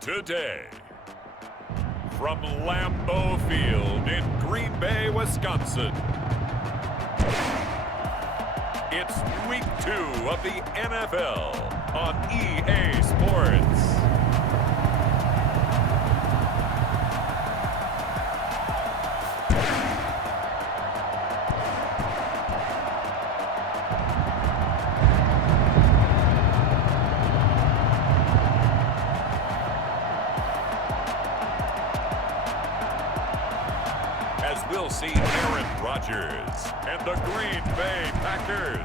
Today, from Lambeau Field in Green Bay, Wisconsin, it's Week 2 of the NFL on EA Sports. We'll see Aaron Rodgers and the Green Bay Packers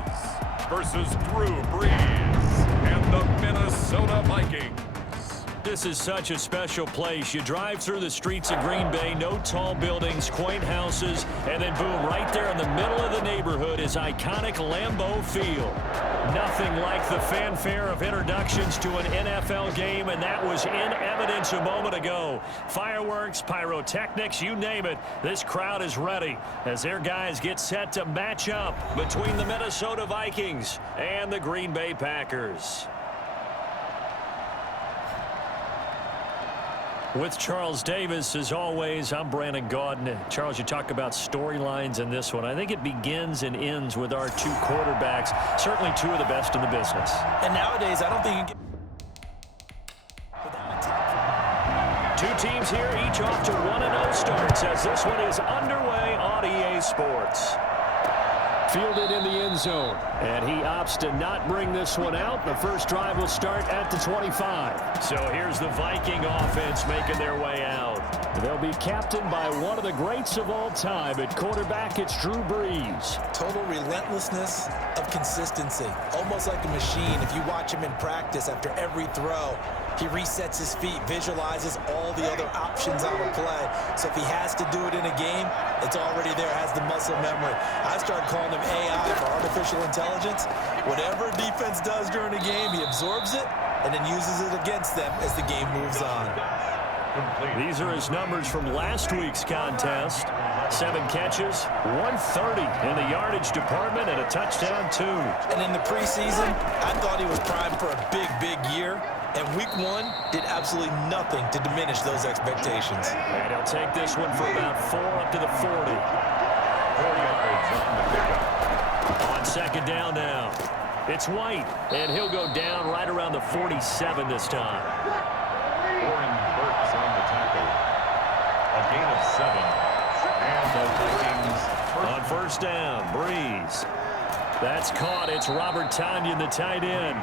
versus Drew Brees and the Minnesota Vikings. This is such a special place. You drive through the streets of Green Bay, no tall buildings, quaint houses, and then boom, right there in the middle of the neighborhood is iconic Lambeau Field. Nothing like the fanfare of introductions to an NFL game, and that was in evidence a moment ago. Fireworks, pyrotechnics, you name it. This crowd is ready as their guys get set to match up between the Minnesota Vikings and the Green Bay Packers. With Charles Davis, as always, I'm Brandon Gaudin. Charles, you talk about storylines in this one. I think it begins and ends with our two quarterbacks, certainly two of the best in the business. And nowadays, I don't think you get... Two teams here, each off to 1-0 starts as this one is underway on EA Sports. Fielded in the end zone, and he opts to not bring this one out. The first drive will start at the 25. So here's the Viking offense making their way out. They'll be captained by one of the greats of all time. At quarterback, it's Drew Brees. Total relentlessness of consistency, almost like a machine. If you watch him in practice after every throw, he resets his feet, visualizes all the other options on a play. So if he has to do it in a game, it's already there, has the muscle memory. I started calling him AI for artificial intelligence. Whatever defense does during a game, he absorbs it and then uses it against them as the game moves on. These are his numbers from last week's contest. 7 catches, 130 in the yardage department, and a touchdown, 2. And in the preseason, I thought he was primed for a big, big year. And week 1 did absolutely nothing to diminish those expectations. And he'll take this one for about 4 up to the 40. 4 yards on the pickup. On second down now. It's White, and he'll go down right around the 47 this time. Warren Burks on the tackle. A gain of 7. And the Vikings on first down, Brees. That's caught. It's Robert Tonyan, the tight end.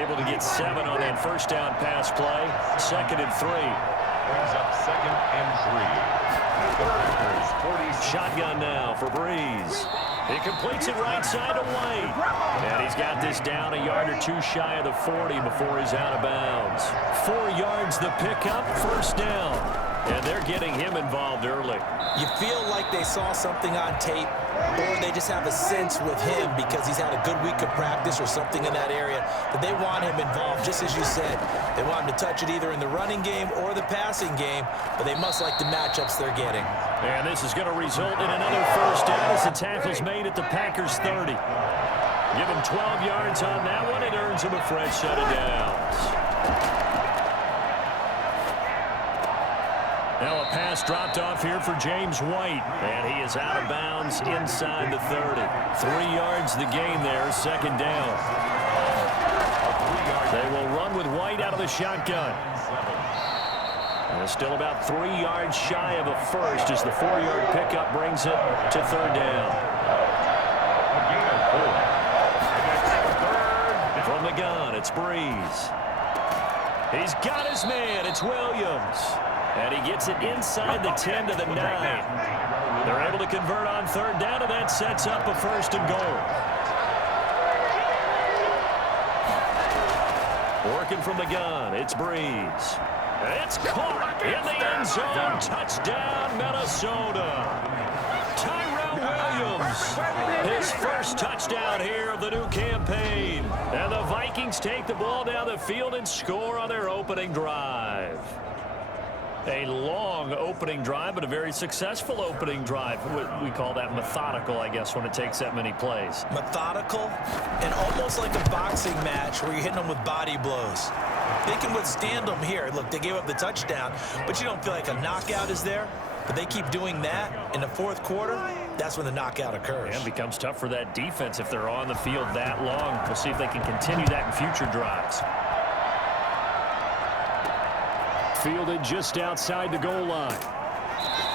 Able to get 7 on that first down pass play. 2nd and 3. Brings up 2nd and 3. Shotgun now for Brees. He completes it right side to White. And he's got this down a yard or 2 shy of the 40 before he's out of bounds. 4 yards the pickup, first down. And they're getting him involved early. You feel like they saw something on tape, or they just have a sense with him because he's had a good week of practice or something in that area that they want him involved, just as you said. They want him to touch it either in the running game or the passing game, but they must like the matchups they're getting. And this is going to result in another first down as the tackle's made at the Packers' 30. Give him 12 yards on that one. It earns him a fresh set of downs. Now a pass dropped off here for James White, and he is out of bounds inside the 30. 3 yards the gain there, second down. They will run with White out of the shotgun. And still about 3 yards shy of a first as the 4-yard pickup brings it to third down. From the gun, it's Brees. He's got his man, it's Williams. And he gets it inside the 10 to the 9. They're able to convert on third down, and that sets up a first and goal. Working from the gun, it's Brees. It's caught in the end zone. Touchdown, Minnesota. Tyrell Williams, his first touchdown here of the new campaign. And the Vikings take the ball down the field and score on their opening drive. A long opening drive, but a very successful opening drive. We call that methodical, I guess, when it takes that many plays. Methodical and almost like a boxing match where you're hitting them with body blows. They can withstand them here. Look, they gave up the touchdown, but you don't feel like a knockout is there. But they keep doing that in the fourth quarter. That's when the knockout occurs. And it becomes tough for that defense if they're on the field that long. We'll see if they can continue that in future drives. Fielded just outside the goal line.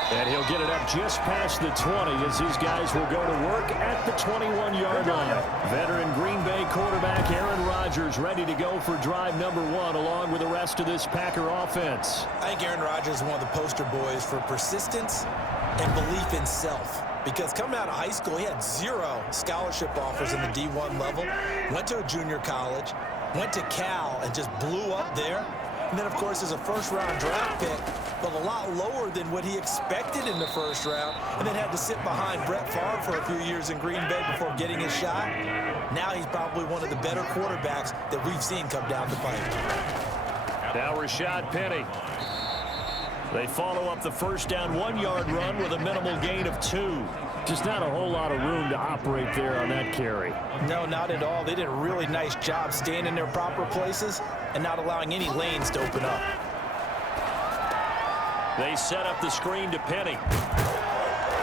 And he'll get it up just past the 20 as his guys will go to work at the 21-yard line. Veteran Green Bay quarterback Aaron Rodgers ready to go for drive number 1 along with the rest of this Packer offense. I think Aaron Rodgers is one of the poster boys for persistence and belief in self. Because coming out of high school, he had 0 scholarship offers in the D1 level. Went to a junior college, went to Cal, and just blew up there. And then, of course, as a first-round draft pick, but a lot lower than what he expected in the first round, and then had to sit behind Brett Favre for a few years in Green Bay before getting his shot. Now he's probably one of the better quarterbacks that we've seen come down the pipe. Now Rashad Penny. They follow up the first down 1-yard run with a minimal gain of 2. Just not a whole lot of room to operate there on that carry. No, not at all. They did a really nice job staying in their proper places and not allowing any lanes to open up. They set up the screen to Penny.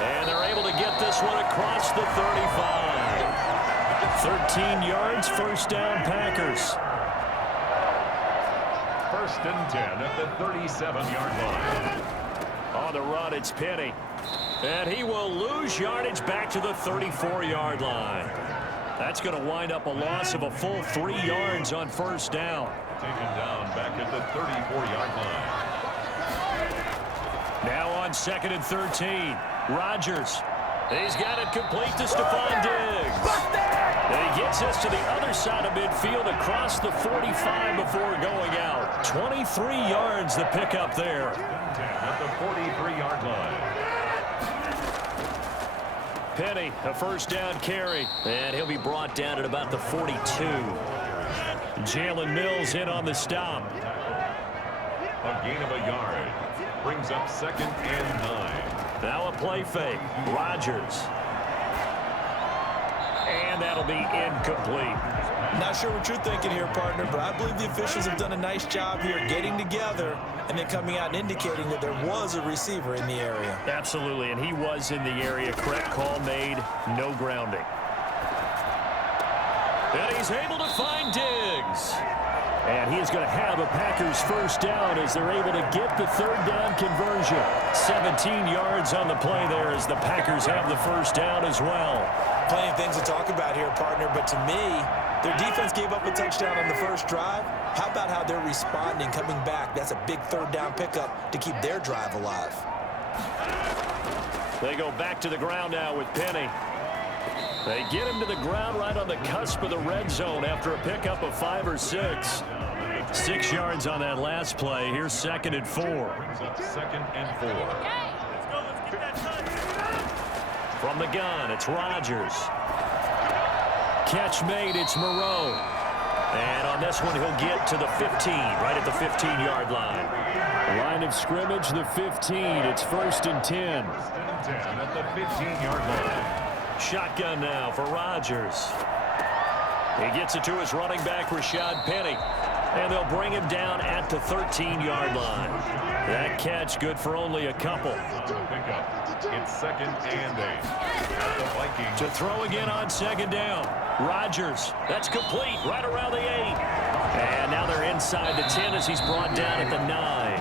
And they're able to get this one across the 35. 13 yards, first down Packers. First and 10 at the 37-yard line. On the run, it's Penny. And he will lose yardage back to the 34-yard line. That's going to wind up a loss of a full 3 yards on first down. Taken down back at the 34-yard line. Now on 2nd and 13. Rodgers. He's got it complete to Stephon Diggs. And he gets us to the other side of midfield across the 45 before going out. 23 yards the pickup there. 10 at the 43-yard line. Penny, a first down carry. And he'll be brought down at about the 42. Jalen Mills in on the stop. A gain of a yard. Brings up 2nd and 9. Now a play fake. Rodgers. And that'll be incomplete. Not sure what you're thinking here, partner, but I believe the officials have done a nice job here getting together and then coming out and indicating that there was a receiver in the area. Absolutely, and he was in the area. Correct call made, no grounding. And he's able to find Diggs. And he is going to have a Packers first down as they're able to get the third down conversion. 17 yards on the play there as the Packers have the first down as well. Plenty of things to talk about here, partner, but to me, their defense gave up a touchdown on the first drive. How about how they're responding, coming back? That's a big third down pickup to keep their drive alive. They go back to the ground now with Penny. They get him to the ground right on the cusp of the red zone after a pickup of 5 or 6. 6 yards on that last play. Here's 2nd and 4. Brings up 2nd and 4. Let's get that touch. From the gun, it's Rodgers. Catch made, it's Moreau. And on this one, he'll get to the 15, right at the 15-yard line. Line of scrimmage, the 15. It's 1st and 10. 1st and 10 at the 15-yard line. Shotgun now for Rodgers. He gets it to his running back, Rashad Penny. And they'll bring him down at the 13-yard line. That catch good for only a couple. It's 2nd and 8. At the Vikings. To throw again on 2nd down. Rodgers. That's complete right around the 8. And now they're inside the 10 as he's brought down at the 9.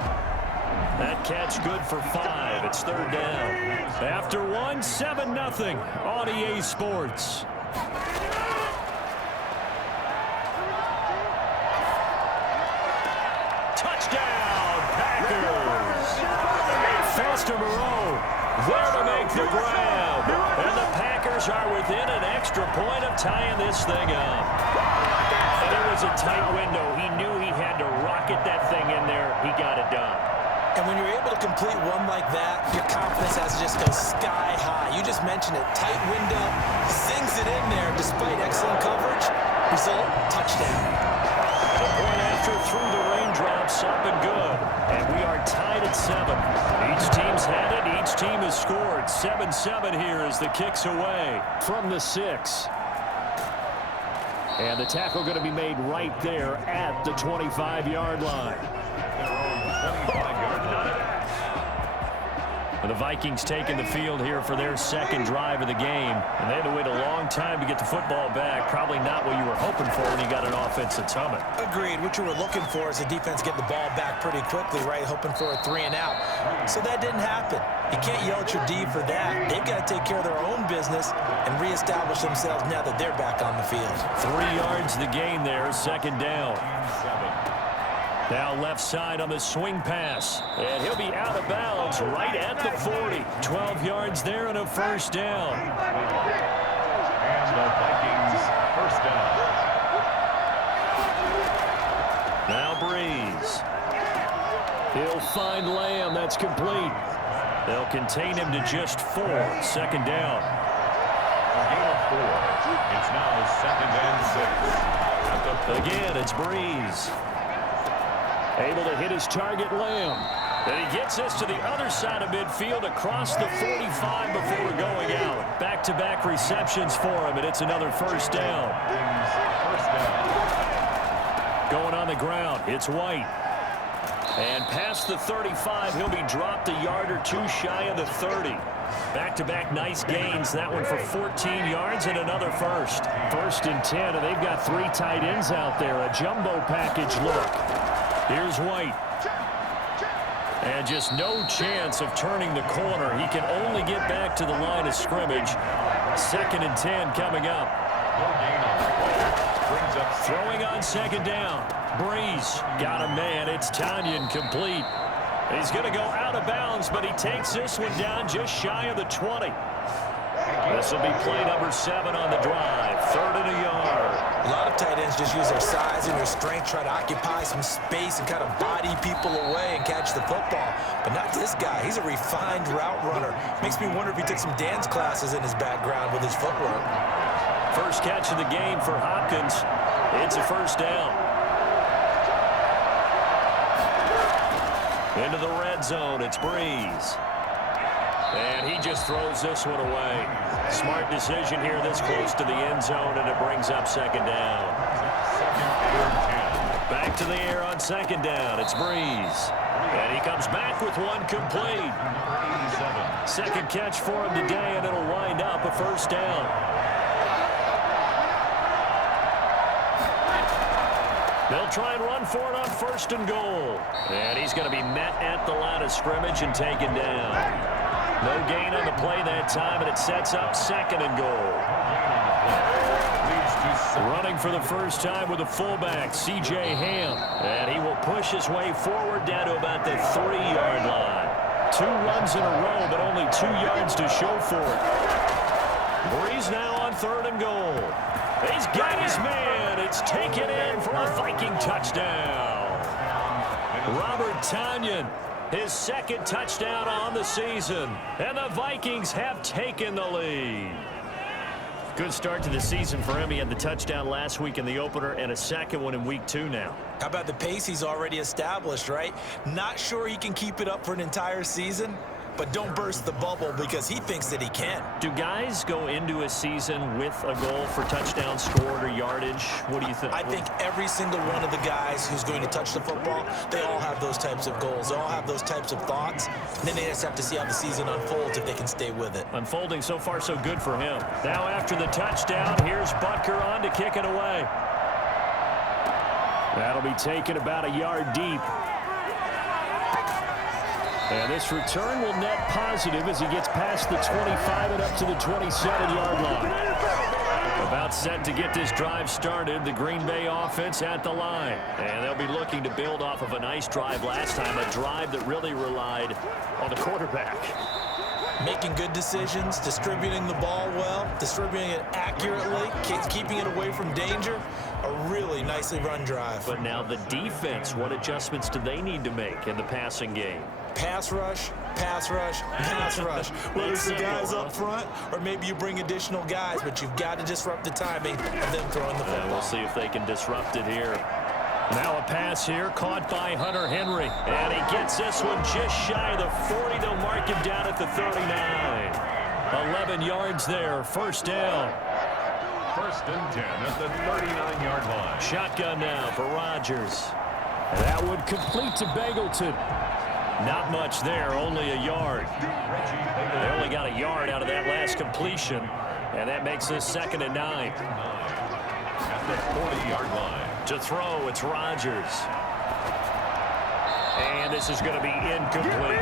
That catch good for 5. It's 3rd down. After 1, 7-0 on EA Sports. Touchdown, Packers. Foster Moreau there to make the grab. And the Packers are within an extra point of tying this thing up. And it was a tight window. He knew he had to rocket that thing in there. He got it done. And when you're able to complete one like that, your confidence has to just go sky high. You just mentioned it. Tight window, sings it in there despite excellent coverage. Result, touchdown. The point after through the raindrops, up and good. And we are tied at 7. Each team's had it. Each team has scored. 7-7 here as the kick's away from the 6. And the tackle going to be made right there at the 25-yard line. The Vikings taking the field here for their second drive of the game. And they had to wait a long time to get the football back. Probably not what you were hoping for when you got an offense that's humming. Agreed. What you were looking for is the defense getting the ball back pretty quickly, right? Hoping for a 3-and-out. So that didn't happen. You can't yell at your D for that. They've got to take care of their own business and reestablish themselves now that they're back on the field. 3 yards the gain there, second down. Now left side on the swing pass. And he'll be out of bounds right at the 40. 12 yards there and a first down. And the Vikings first down. Now Breeze. He'll find Lamb. That's complete. They'll contain him to just 4. Second down. A gain of 4. It's now second and 6. Again, it's Breeze. Able to hit his target, Lamb. And he gets this to the other side of midfield across the 45 before going out. Back-to-back receptions for him, and it's another first down. Going on the ground, it's White. And past the 35, he'll be dropped a yard or 2 shy of the 30. Back-to-back nice gains. That one for 14 yards and another first. First and 10, and they've got 3 tight ends out there. A jumbo package look. Here's White. And just no chance of turning the corner. He can only get back to the line of scrimmage. Second and 10 coming up. Throwing on second down. Breeze got a man. It's Tanyan complete. He's going to go out of bounds, but he takes this one down just shy of the 20. This will be play number 7 on the drive. 3rd and a yard. A lot of tight ends just use their size and their strength, try to occupy some space and kind of body people away and catch the football. But not this guy. He's a refined route runner. Makes me wonder if he took some dance classes in his background with his footwork. First catch of the game for Hopkins. It's a first down. Into the red zone, it's Breeze. And he just throws this one away. Smart decision here this close to the end zone, and it brings up second down. Back to the air on second down. It's Breeze. And he comes back with one complete. Second catch for him today, and it'll wind up a first down. They'll try and run for it on 1st and goal. And he's going to be met at the line of scrimmage and taken down. No gain on the play that time, and it sets up 2nd and goal. Running for the first time with a fullback, C.J. Ham. And he will push his way forward down to about the 3-yard line. 2 runs in a row, but only 2 yards to show for it. Breeze now on 3rd and goal. He's got his man. It's taken in for a Viking touchdown. Robert Tanyan. His 2nd touchdown on the season. And the Vikings have taken the lead. Good start to the season for him. He had the touchdown last week in the opener and a 2nd one in week 2 now. How about the pace he's already established, right? Not sure he can keep it up for an entire season, but don't burst the bubble because he thinks that he can. Do guys go into a season with a goal for touchdown scored or yardage? What do you think? I think every single one of the guys who's going to touch the football, they all have those types of goals. They all have those types of thoughts. And then they just have to see how the season unfolds if they can stay with it. Unfolding so far so good for him. Now after the touchdown, here's Butker on to kick it away. That'll be taken about a yard deep. And this return will net positive as he gets past the 25 and up to the 27-yard line. About set to get this drive started, the Green Bay offense at the line. And they'll be looking to build off of a nice drive last time, a drive that really relied on the quarterback. Making good decisions, distributing the ball well, distributing it accurately, keeping it away from danger. A really nicely run drive. But now the defense, what adjustments do they need to make in the passing game? Pass rush, pass rush, pass rush. Whether it's the guys up front or maybe you bring additional guys, but you've got to disrupt the timing of them throwing the football. We'll see if they can disrupt it here. Now a pass here caught by Hunter Henry. And he gets this one just shy of the 40. They'll mark him down at the 39. 11 yards there, first down. First and 10 at the 39-yard line. Shotgun now for Rodgers. And that would complete to Bagleton. Not much there, only a yard. They only got a yard out of that last completion, and that makes this 2nd and 9. At the 40-yard line. To throw, it's Rodgers. And this is going to be incomplete.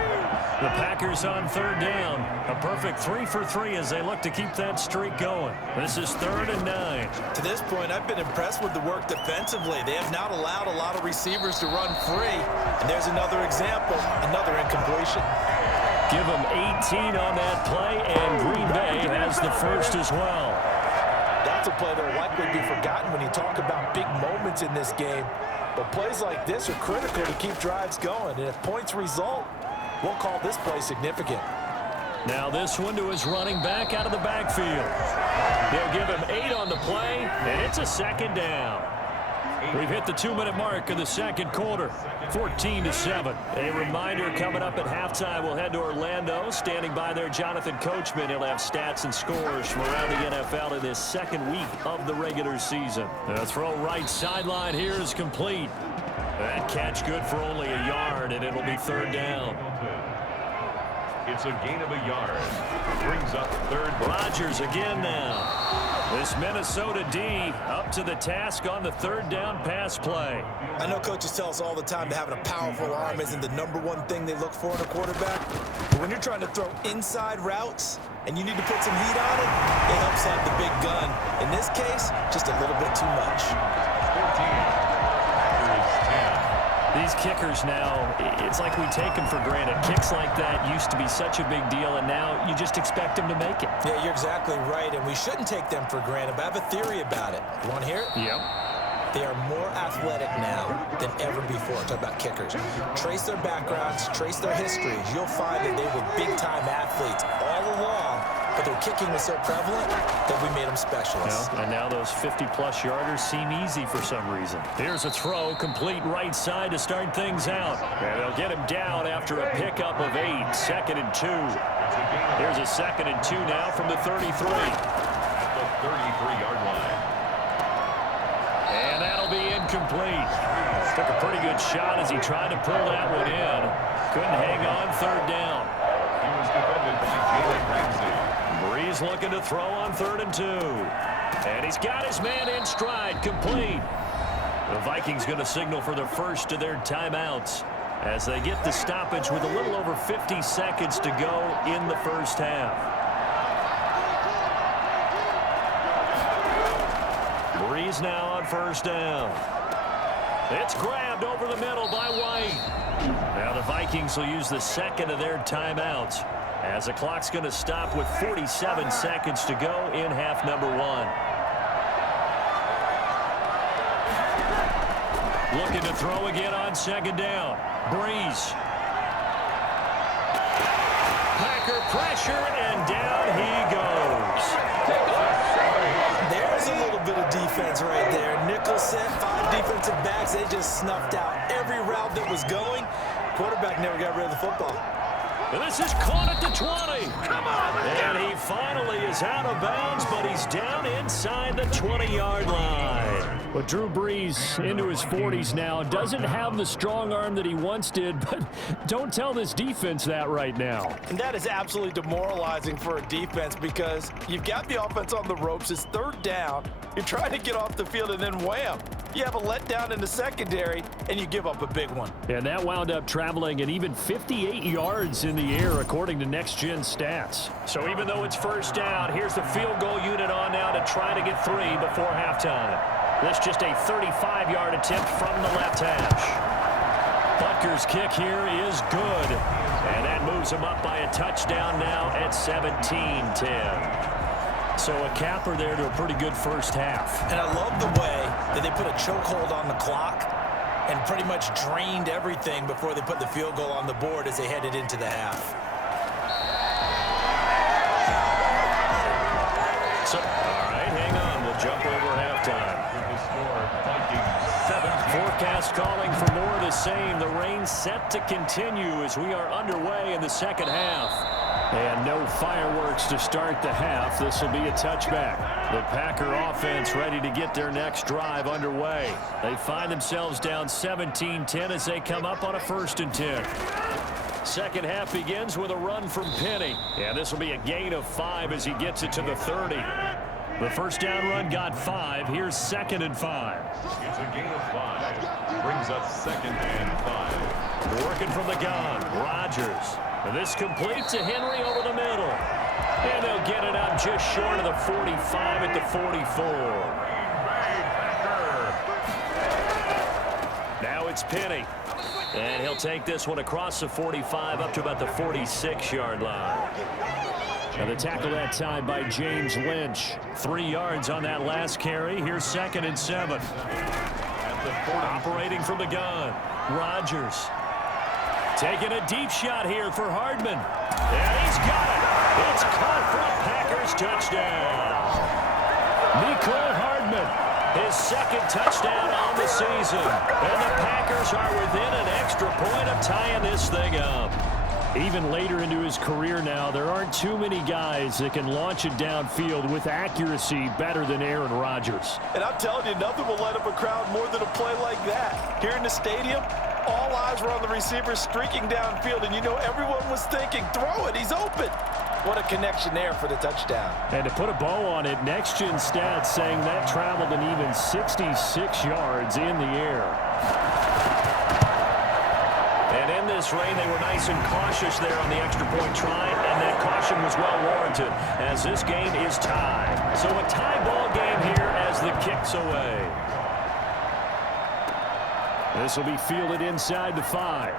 The Packers on 3rd down. A perfect 3 for 3 as they look to keep that streak going. This is 3rd and 9. To this point, I've been impressed with the work defensively. They have not allowed a lot of receivers to run free. And there's another example, another incompletion. Give them 18 on that play, and Green Bay has the first as well. That's a play that will likely be forgotten when you talk about big moments in this game. But plays like this are critical to keep drives going. And if points result, we'll call this play significant. Now this one to his running back out of the backfield. They'll give him 8 on the play, and it's a 2nd down. We've hit the 2-minute mark of the 2nd quarter, 14-7. A reminder coming up at halftime, we'll head to Orlando. Standing by there, Jonathan Coachman. He'll have stats and scores from around the NFL in this 2nd week of the regular season. The throw right sideline here is complete. That catch good for only a yard, and it'll be 3rd down. It's a gain of a yard. Brings up 3rd. Rodgers again now. This Minnesota D up to the task on the 3rd down pass play. I know coaches tell us all the time that having a powerful arm isn't the #1 thing they look for in a quarterback. But when you're trying to throw inside routes and you need to put some heat on it, it helps have the big gun. In this case, just a little bit too much. 14. These kickers now, it's like we take them for granted. Kicks like that used to be such a big deal, and now you just expect them to make it. Yeah, you're exactly right, and we shouldn't take them for granted, but I have a theory about it. You want to hear it? Yep. They are more athletic now than ever before. Talk about kickers. Trace their backgrounds, trace their histories. You'll find that they were big-time athletes all along, but their kicking was so prevalent that we made them specialists. And now those 50-plus yarders seem easy for some reason. Here's a throw, complete right side to start things out. And they'll get him down after a pickup of 8, 2nd and 2. Here's a 2nd and 2 now from the 33. At the 33-yard line. And that'll be incomplete. Took a pretty good shot as he tried to pull that one in. Couldn't hang on 3rd down. He was defended by Jalen Ramsey. Breeze looking to throw on 3rd and 2. And he's got his man in stride, complete. The Vikings going to signal for the first of their timeouts as they get the stoppage with a little over 50 seconds to go in the first half. Breeze now on 1st down. It's grabbed over the middle by White. Now the Vikings will use the 2nd of their timeouts as the clock's going to stop with 47 seconds to go in half number 1. Looking to throw again on 2nd down. Breeze. Packer pressure, and down he goes. There's a little bit of defense right there. Nickel set, 5 defensive backs. They just snuffed out every route that was going. Quarterback never got rid of the football. And this is caught at the 20. Come on, and he finally is out of bounds, but he's down inside the 20-yard line. But Drew Brees, into his 40s now, doesn't have the strong arm that he once did, but don't tell this defense that right now. And that is absolutely demoralizing for a defense because you've got the offense on the ropes. It's 3rd down. You're trying to get off the field, and then wham, you have a letdown in the secondary, and you give up a big one. And that wound up traveling an even 58 yards in the air, according to Next Gen stats. So even though it's 1st down, here's the field goal unit on now to try to get 3 before halftime. This just a 35-yard attempt from the left hash. Butker's kick here is good. And that moves him up by a touchdown now at 17-10. So a capper there to a pretty good first half. And I love the way that they put a chokehold on the clock and pretty much drained everything before they put the field goal on the board as they headed into the half. So, all right, hang on. We'll jump over halftime. Forecast calling for more of the same. The rain set to continue as we are underway in the second half. And no fireworks to start the half. This will be a touchback. The Packer offense ready to get their next drive underway. They find themselves down 17-10 as they come up on a 1st and 10. Second half begins with a run from Penny. And this will be a gain of 5 as he gets it to the 30. The first down run got 5. Here's 2nd and 5. It's a gain of 5. Brings up 2nd and 5. Working from the gun, Rodgers. And this complete to Henry over the middle. And they'll get it up just short of the 45 at the 44. Now it's Penny. And he'll take this one across the 45 up to about the 46-yard line. And the tackle that time by James Lynch. 3 yards on that last carry. Here's 2nd and 7. Operating from the gun, Rodgers. Taking a deep shot here for Hardman. And he's got it. It's caught for a Packers touchdown. Mecole Hardman, his 2nd touchdown on the season. And the Packers are within an extra point of tying this thing up. Even later into his career now, there aren't too many guys that can launch it downfield with accuracy better than Aaron Rodgers. And I'm telling you, nothing will light up a crowd more than a play like that. Here in the stadium, all eyes were on the receiver streaking downfield, and you know everyone was thinking, throw it, he's open. What a connection there for the touchdown. And to put a bow on it, Next Gen Stats saying that traveled an even 66 yards in the air. And in this rain, they were nice and cautious there on the extra point try, and that caution was well warranted as this game is tied. So a tie ball game here as the kick's away. This will be fielded inside the 5.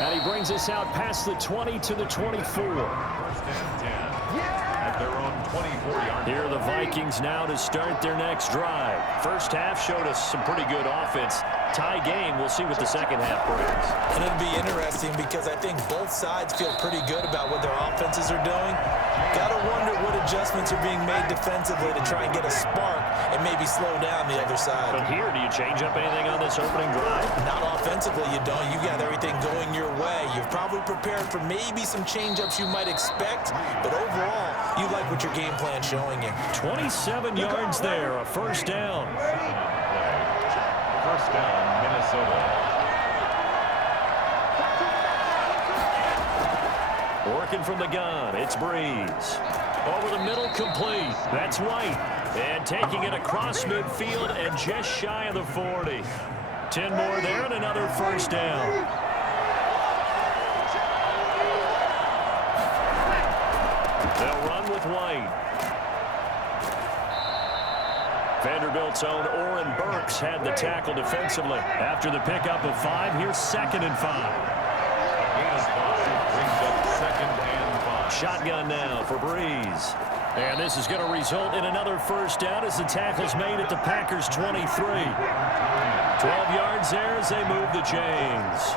And he brings us out past the 20 to the 24. 1st and 10. At their own 24-yard. Here are the Vikings now to start their next drive. First half showed us some pretty good offense. Tie game, we'll see what the second half brings. And it'll be interesting because I think both sides feel pretty good about what their offenses are doing. Gotta wonder what adjustments are being made defensively to try and get a spark and maybe slow down the other side. But here, do you change up anything on this opening drive? Not offensively, you don't. You got everything going your way. You're probably prepared for maybe some change-ups you might expect, but overall, you like what your game plan's showing you. 27 yards there, a 1st down. 1st down, Minnesota. Working from the gun, it's Breeze. Over the middle, complete. That's White. And taking it across midfield and just shy of the 40. 10 more there and another 1st down. They'll run with White. Vanderbilt's own Oren Burks had the tackle defensively. After the pickup of 5, here's 2nd and 5. Brings up 2nd and 5. Shotgun now for Breeze. And this is going to result in another 1st down as the tackle's made at the Packers' 23. 12 yards there as they move the chains.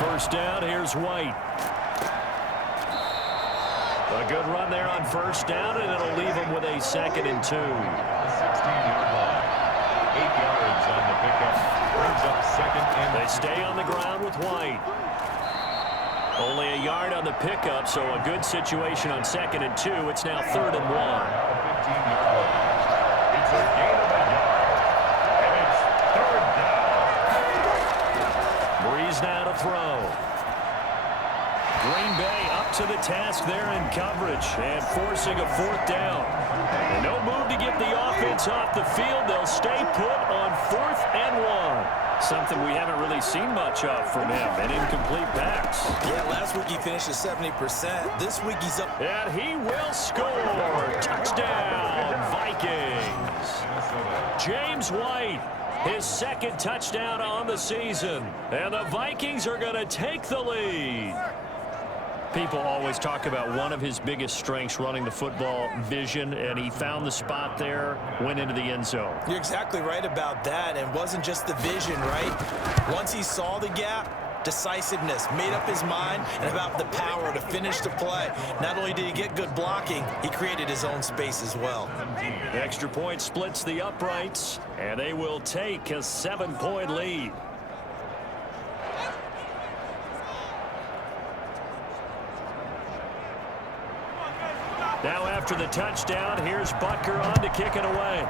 1st down, here's White. A good run there on 1st down, and it'll leave them with a 2nd and 2. The 16-yard line. 8 yards on the pickup. Brings up 2nd and 2. They stay on the ground with White. Only a yard on the pickup, so a good situation on 2nd and 2. It's now 3rd and 1. 15-yard line. It's a gain of a yard. And it's 3rd down. Breeze now to throw. Green Bay up to the task there in coverage and forcing a 4th down. And no move to get the offense off the field. They'll stay put on 4th and 1. Something we haven't really seen much of from him, an incomplete pass. Yeah, last week he finished at 70%. This week he's up. And he will score. Touchdown, Vikings. James White, his 2nd touchdown on the season. And the Vikings are going to take the lead. People always talk about one of his biggest strengths running the football, vision, and he found the spot there, went into the end zone. You're exactly right about that, and wasn't just the vision, right? Once he saw the gap, decisiveness, made up his mind, and about the power to finish the play. Not only did he get good blocking, he created his own space as well. The extra point splits the uprights, and they will take a 7-point lead. After the touchdown, here's Butker on to kick it away.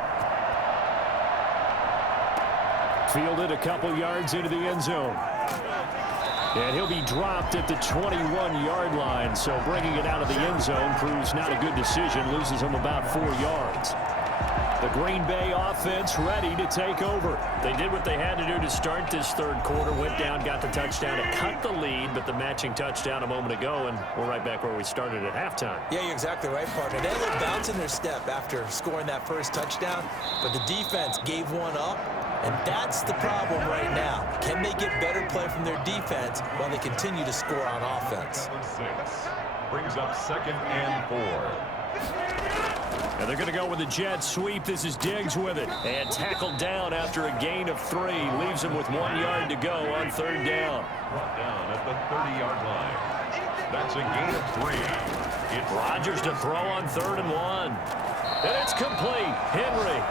Fielded a couple yards into the end zone. And he'll be dropped at the 21-yard line. So bringing it out of the end zone proves not a good decision. Loses him about 4 yards. The Green Bay offense ready to take over. They did what they had to do to start this third quarter. Went down, got the touchdown to cut the lead, but the matching touchdown a moment ago, and we're right back where we started at halftime. Yeah, you're exactly right, partner. They had a little bounce in their step after scoring that first touchdown, but the defense gave one up, and that's the problem right now. Can they get better play from their defense while they continue to score on offense? Brings up 2nd and 4. And they're going to go with a jet sweep. This is Diggs with it. And tackled down after a gain of 3. Leaves him with 1 yard to go on 3rd down. Brought down at the 30-yard line. That's a gain of 3. It's Rodgers to throw on 3rd and 1. And it's complete. Henry.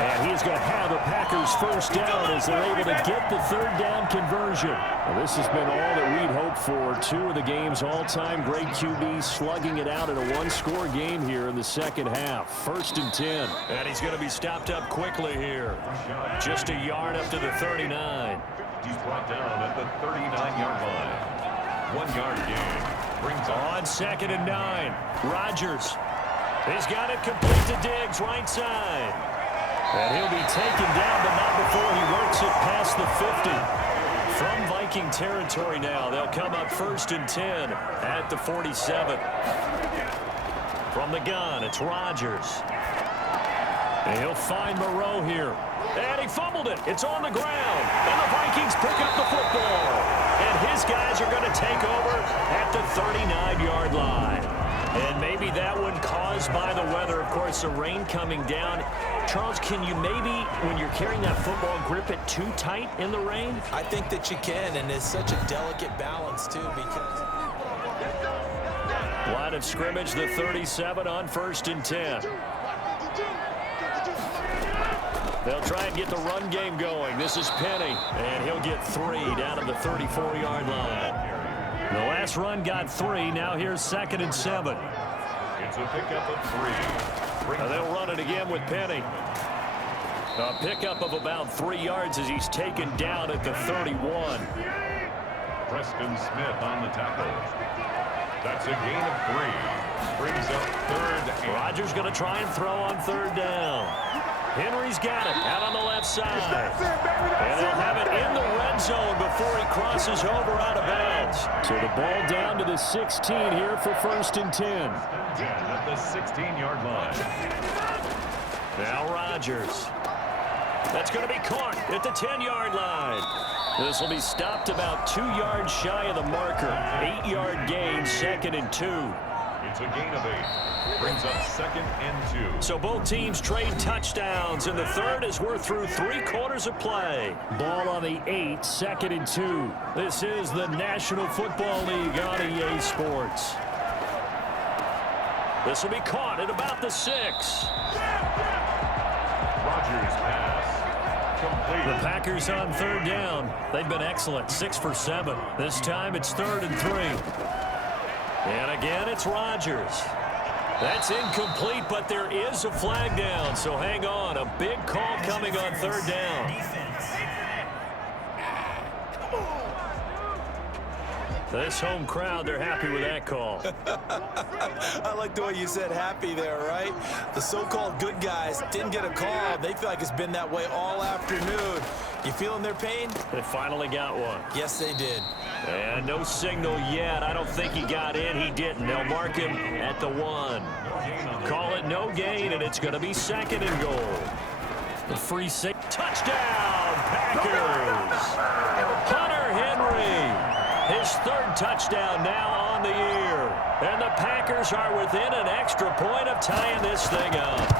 And he's going to have a Packers first down as they're able to get the 3rd down conversion. Well, this has been all that we'd hoped for. 2 of the game's all-time great QBs slugging it out in a 1-score game here in the second half. 1st and 10. And he's going to be stopped up quickly here. Just a yard up to the 39. He's brought down at the 39-yard line. 1 yard gain. Brings on 2nd and 9. Rodgers. He's got it complete to Diggs, right side. And he'll be taken down, but not before he works it past the 50. From Viking territory now, they'll come up 1st and 10 at the 47. From the gun, it's Rodgers. And he'll find Moreau here. And he fumbled it. It's on the ground. And the Vikings pick up the football. And his guys are going to take over at the 39-yard line. And maybe that one caused by the weather. Of course, the rain coming down. Charles, can you maybe, when you're carrying that football, grip it too tight in the rain? I think that you can, and it's such a delicate balance, too, because... Line of scrimmage, the 37 on 1st and 10. They'll try and get the run game going. This is Penny, and he'll get 3 down at the 34-yard line. The last run got 3. Now here's 2nd and 7. It's a pickup of 3. They'll run it again with Penny. A pickup of about 3 yards as he's taken down at the 31. Preston Smith on the tackle. That's a gain of 3. Brings up 3rd. Rodgers going to try and throw on 3rd down. Henry's got it out on the left side. And they'll have it in the red zone before he crosses over out of bounds. So the ball down to the 16 here for 1st and 10. At the 16-yard line. Now Rodgers. That's going to be caught at the 10-yard line. This will be stopped about 2 yards shy of the marker. 8-yard gain, 2nd and 2. It's a gain of 8. Brings up 2nd and 2. So both teams trade touchdowns in the third as we're through 3 quarters of play. Ball on the 8, 2nd and 2. This is the National Football League on EA Sports. This will be caught at about the 6. Rodgers pass. Complete. The Packers on 3rd down. They've been excellent, 6 for 7. This time it's 3rd and 3. And again, it's Rodgers. That's incomplete, but there is a flag down, so hang on. A big call coming on 3rd down. This home crowd, they're happy with that call. I like the way you said happy there, right? The so-called good guys didn't get a call. They feel like it's been that way all afternoon. You feeling their pain? They finally got one. Yes, they did. And no signal yet. I don't think he got in. He didn't. They'll mark him at the 1. Call it no gain, and it's going to be 2nd and goal. The free safety. Touchdown, Packers! Hunter Henry. His 3rd touchdown now on the year. And the Packers are within an extra point of tying this thing up.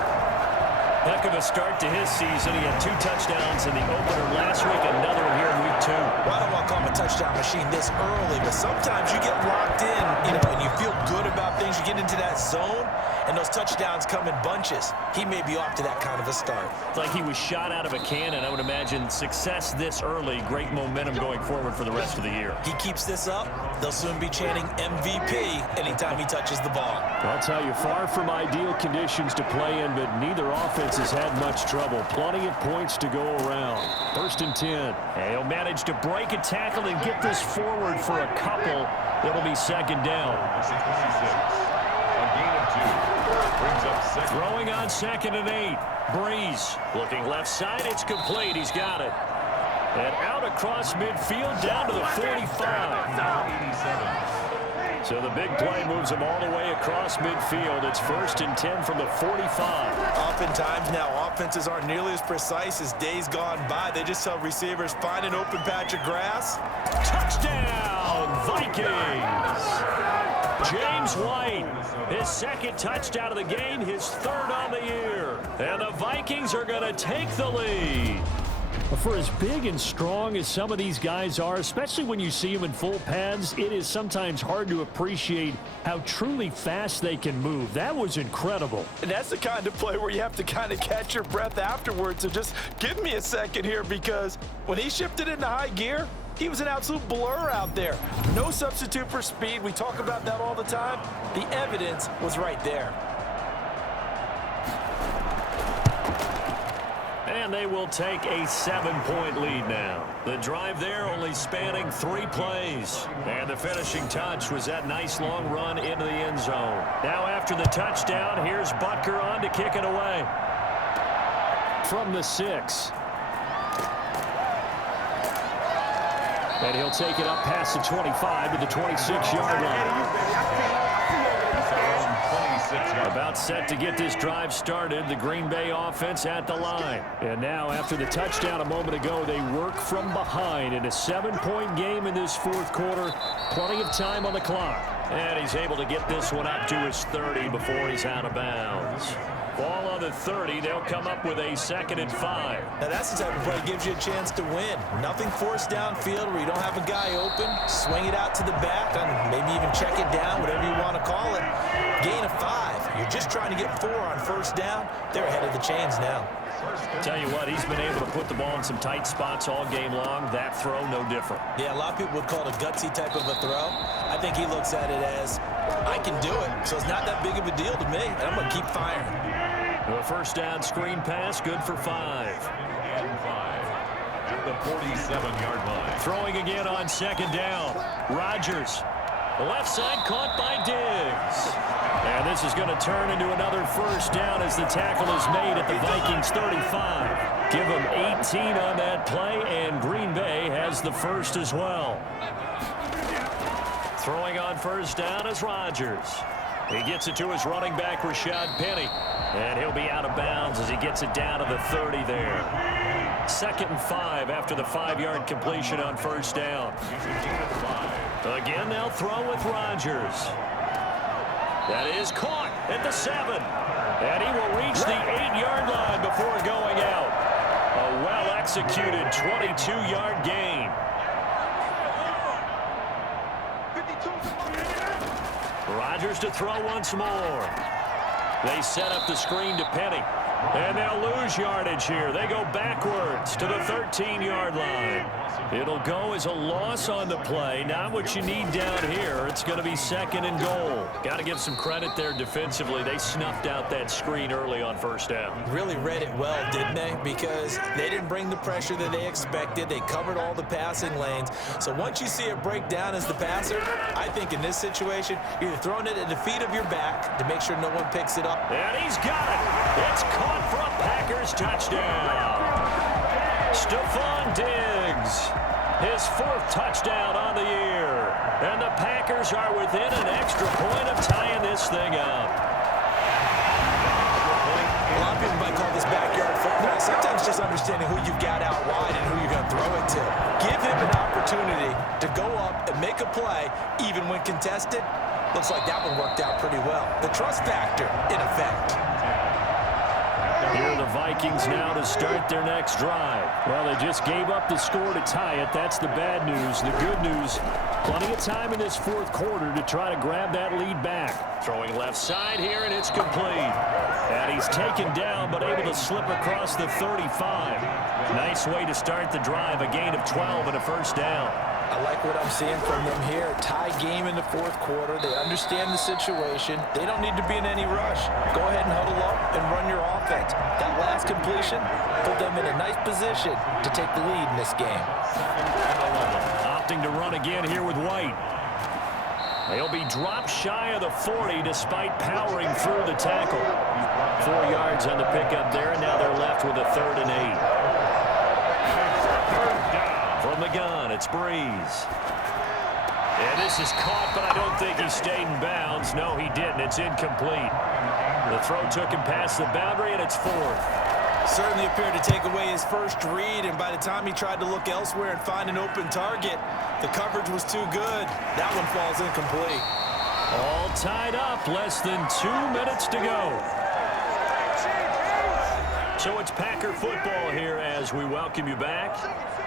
Heck of a start to his season. He had 2 touchdowns in the opener last week, another one here in week 2. Well, I don't want to call him a touchdown machine this early, but sometimes you get locked in, and you feel good about things. You get into that zone, and those touchdowns come in bunches. He may be off to that kind of a start. It's like he was shot out of a cannon. I would imagine success this early, great momentum going forward for the rest of the year. He keeps this up, they'll soon be chanting MVP anytime he touches the ball. I'll tell you, far from ideal conditions to play in, but neither offense has had much trouble. Plenty of points to go around. 1st and 10. And he'll manage to break a tackle and get this forward for a couple. It'll be 2nd down. A gain of 2. Brings up 2nd. Throwing on 2nd and 8. Breeze looking left side. It's complete. He's got it. And out across midfield down to the 45. Now 87. So the big play moves him all the way across midfield. It's 1st and 10 from the 45. Oftentimes now, offenses aren't nearly as precise as days gone by. They just tell receivers, find an open patch of grass. Touchdown, Vikings! James White, his 2nd touchdown of the game, his 3rd on the year. And the Vikings are going to take the lead. For as big and strong as some of these guys are, especially when you see them in full pads, it is sometimes hard to appreciate how truly fast they can move. That was incredible. And that's the kind of play where you have to kind of catch your breath afterwards. So just give me a second here, because when he shifted into high gear, he was an absolute blur out there. No substitute for speed. We talk about that all the time. The evidence was right there. And they will take a 7-point lead now. The drive there only spanning 3 plays. And the finishing touch was that nice long run into the end zone. Now after the touchdown, here's Butker on to kick it away. From the 6. And he'll take it up past the 25 to the 26-yard line. About set to get this drive started. The Green Bay offense at the line. And now after the touchdown a moment ago, they work from behind in a 7-point game in this 4th quarter. Plenty of time on the clock. And he's able to get this one up to his 30 before he's out of bounds. Ball on the 30. They'll come up with a 2nd and 5. Now that's the type of play that gives you a chance to win. Nothing forced downfield where you don't have a guy open. Swing it out to the back and maybe even check it down, whatever you want to call it. Gain of 5. You're just trying to get 4 on 1st down. They're ahead of the chains now. Tell you what, he's been able to put the ball in some tight spots all game long. That throw, no different. Yeah, a lot of people would call it a gutsy type of a throw. I think he looks at it as, I can do it, so it's not that big of a deal to me, and I'm going to keep firing. A 1st down screen pass, good for 5. And 5 at the 47-yard line. Throwing again on 2nd down. Rodgers. The left side caught by Diggs. And this is going to turn into another 1st down as the tackle is made at the Vikings 35. Give them 18 on that play, and Green Bay has the 1st as well. Throwing on 1st down is Rodgers. He gets it to his running back, Rashad Penny. And he'll be out of bounds as he gets it down to the 30 there. 2nd and 5 after the 5-yard completion on 1st down. Again, they'll throw with Rodgers. That is caught at the 7. And he will reach the 8-yard line before going out. A well-executed 22-yard gain. Rodgers to throw once more. They set up the screen to Penny. And they'll lose yardage here. They go backwards to the 13-yard line. It'll go as a loss on the play. Not what you need down here. It's going to be 2nd and goal. Got to give some credit there defensively. They snuffed out that screen early on 1st down. Really read it well, didn't they? Because they didn't bring the pressure that they expected. They covered all the passing lanes. So once you see it break down as the passer, I think in this situation, you're throwing it at the feet of your back to make sure no one picks it up. And he's got it. It's caught for a Packers touchdown. Stephon Diggs, his 4th touchdown on the year. And the Packers are within an extra point of tying this thing up. A lot of people might call this backyard football. Sometimes just understanding who you've got out wide and who you're going to throw it to. Give him an opportunity to go up and make a play, even when contested. Looks like that one worked out pretty well. The trust factor in effect. Here are the Vikings. Vikings now to start their next drive. Well, they just gave up the score to tie it. That's the bad news. The good news, plenty of time in this fourth quarter to try to grab that lead back. Throwing left side here, and it's complete. And he's taken down, but able to slip across the 35. Nice way to start the drive, a gain of 12 and a first down. I like what I'm seeing from them here. Tie game in the fourth quarter. They understand the situation. They don't need to be in any rush. Go ahead and huddle up and run your offense. That last completion put them in a nice position to take the lead in this game. Opting to run again here with White. They'll be dropped shy of the 40 despite powering through the tackle. 4 yards on the pickup there, and now they're left with a 3rd and 8. From the gun, it's Breeze. And this is caught, but I don't think he stayed in bounds. No, he didn't. It's incomplete. The throw took him past the boundary, and it's 4th. Certainly appeared to take away his first read, and by the time he tried to look elsewhere and find an open target, the coverage was too good. That one falls incomplete. All tied up, less than 2 minutes to go. So it's Packer football here as we welcome you back.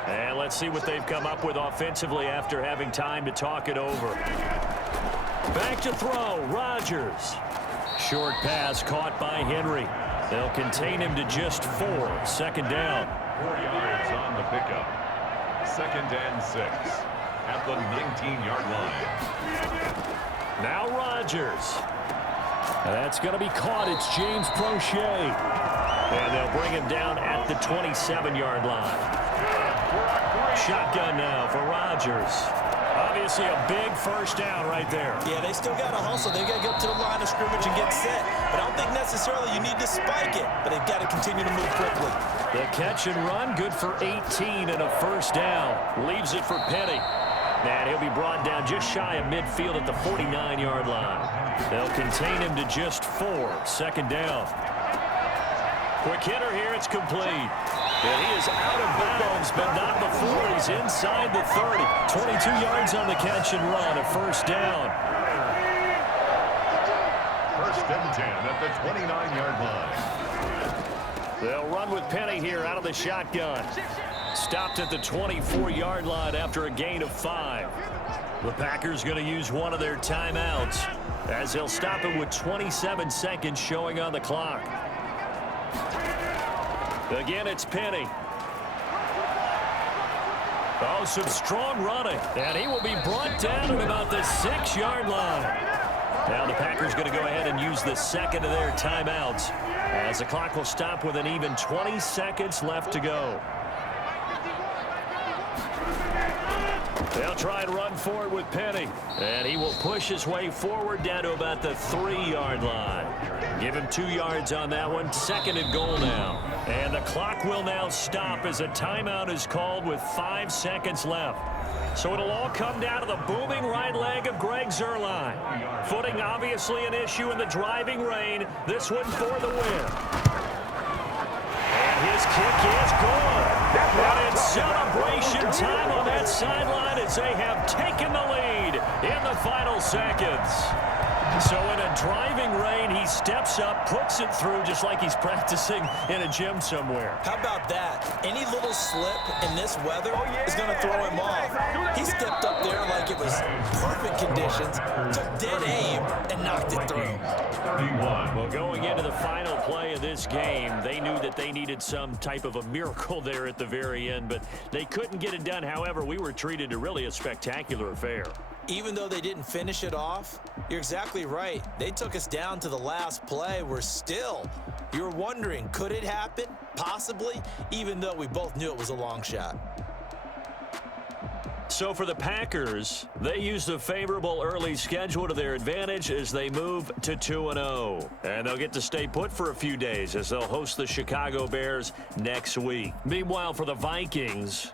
And let's see what they've come up with offensively after having time to talk it over. Back to throw, Rodgers. Short pass caught by Henry. They'll contain him to just 4. 2nd down. 4 yards on the pickup. 2nd and 6 at the 19-yard line. Now Rodgers. That's going to be caught. It's James Prochet. And they'll bring him down at the 27-yard line. Shotgun now for Rodgers. Obviously a big first down right there. Yeah, they still got to hustle. They got to get up to the line of scrimmage and get set. But I don't think necessarily you need to spike it. But they've got to continue to move quickly. The catch and run, good for 18 and a first down. Leaves it for Penny. And he'll be brought down just shy of midfield at the 49-yard line. They'll contain him to just 4. 2nd down. Quick hitter here, it's complete. And he is out of bounds, but not before he's inside the 30. 22 yards on the catch and run, a first down. 1st and 10 at the 29-yard line. They'll run with Penny here out of the shotgun. Stopped at the 24-yard line after a gain of 5. The Packers going to use one of their timeouts as they'll stop it with 27 seconds showing on the clock. Again, it's Penny. Oh, some strong running. And he will be brought down at about the 6-yard line. Now the Packers going to go ahead and use the 2nd of their timeouts as the clock will stop with an even 20 seconds left to go. They'll try and run forward with Penny. And he will push his way forward down to about the 3-yard line. Give him 2 yards on that one. 2nd and goal now. And the clock will now stop as a timeout is called with 5 seconds left. So it'll all come down to the booming right leg of Greg Zuerlein. Footing obviously an issue in the driving rain. This one for the win. And his kick is good. And it's celebration time on that sideline as they have taken the lead in the final seconds. So in a driving rain, he steps up, puts it through just like he's practicing in a gym somewhere. How about that? Any little slip in this weather is going to throw him off. He stepped up there like it was perfect conditions, took dead aim, and knocked it through. Well, going into the final play of this game, they knew that they needed some type of a miracle there at the very end, but they couldn't get it done. However, we were treated to really a spectacular affair. Even though they didn't finish it off, you're exactly right. They took us down to the last play. You're wondering, could it happen? Possibly, even though we both knew it was a long shot. So for the Packers, they used a favorable early schedule to their advantage as they move to 2-0. And they'll get to stay put for a few days as they'll host the Chicago Bears next week. Meanwhile, for the Vikings,